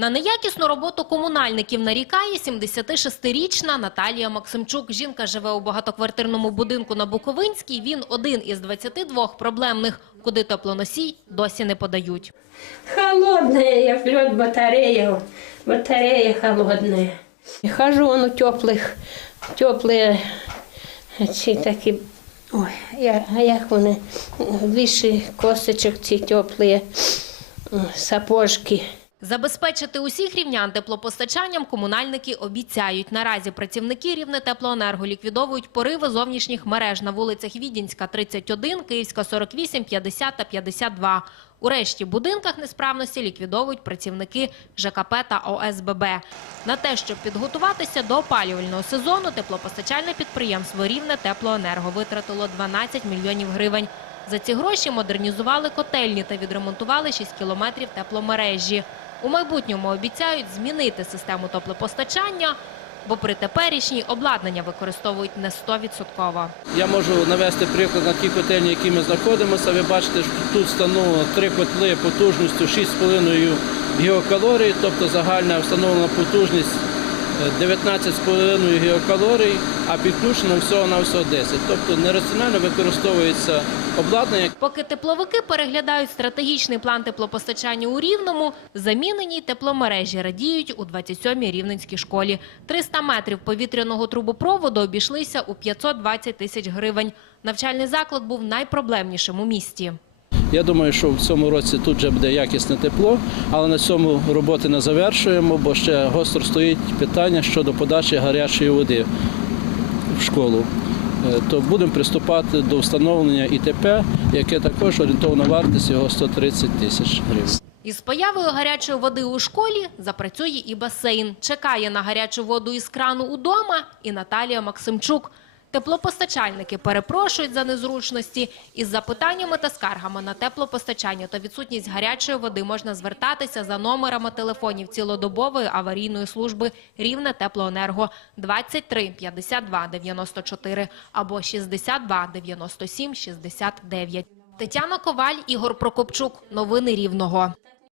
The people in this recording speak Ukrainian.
На неякісну роботу комунальників нарікає 76-річна Наталія Максимчук. Жінка живе у багатоквартирному будинку на Буковинській. Він один із 22 проблемних, куди теплоносій досі не подають. Холодная, як лед батарея. Батарея холодная. Хожу он у теплих, теплі ці такі. Ой, а як вони? Віші косичок ці теплі, сапожки. Забезпечити усіх рівнян теплопостачанням комунальники обіцяють. Наразі працівники Рівне Теплоенерго ліквідовують пориви зовнішніх мереж на вулицях Відінська 31, Київська 48, 50 та 52. У решті будинках несправності ліквідовують працівники ЖКП та ОСББ. На те, щоб підготуватися до опалювального сезону, теплопостачальне підприємство Рівне Теплоенерго витратило 12 мільйонів гривень. За ці гроші модернізували котельні та відремонтували 6 кілометрів тепломережі. У майбутньому обіцяють змінити систему теплопостачання, бо при теперішній обладнання використовують не 100%. Я можу навести приклад на ті котельні, які ми знаходимося. Ви бачите, що тут встановлено три котли потужністю 6,5 гігакалорій, тобто загальна встановлена потужність 19,5 гігакалорій, а підключено всього на всього 10. Тобто нераціонально використовується обладнання, Поки тепловики переглядають стратегічний план теплопостачання у Рівному, заміненій тепломережі радіють у 27-й рівненській школі. 300 метрів повітряного трубопроводу обійшлися у 520 тисяч гривень. Навчальний заклад був найпроблемнішим у місті. Я думаю, що в цьому році тут вже буде якісне тепло, але на цьому роботи не завершуємо, бо ще гостро стоїть питання щодо подачі гарячої води в школу. Е, То будемо приступати до встановлення ІТП, яке також орієнтовна вартість його 130 тисяч гривень. Із появою гарячої води у школі запрацює і басейн. Чекає на гарячу воду із крану удома і Наталія Максимчук. Теплопостачальники перепрошують за незручності. Із запитаннями та скаргами на теплопостачання та відсутність гарячої води можна звертатися за номерами телефонів цілодобової аварійної служби Рівне Теплоенерго 23 52 94 або 62 97 69. Тетяна Коваль, Ігор Прокопчук. Новини Рівного.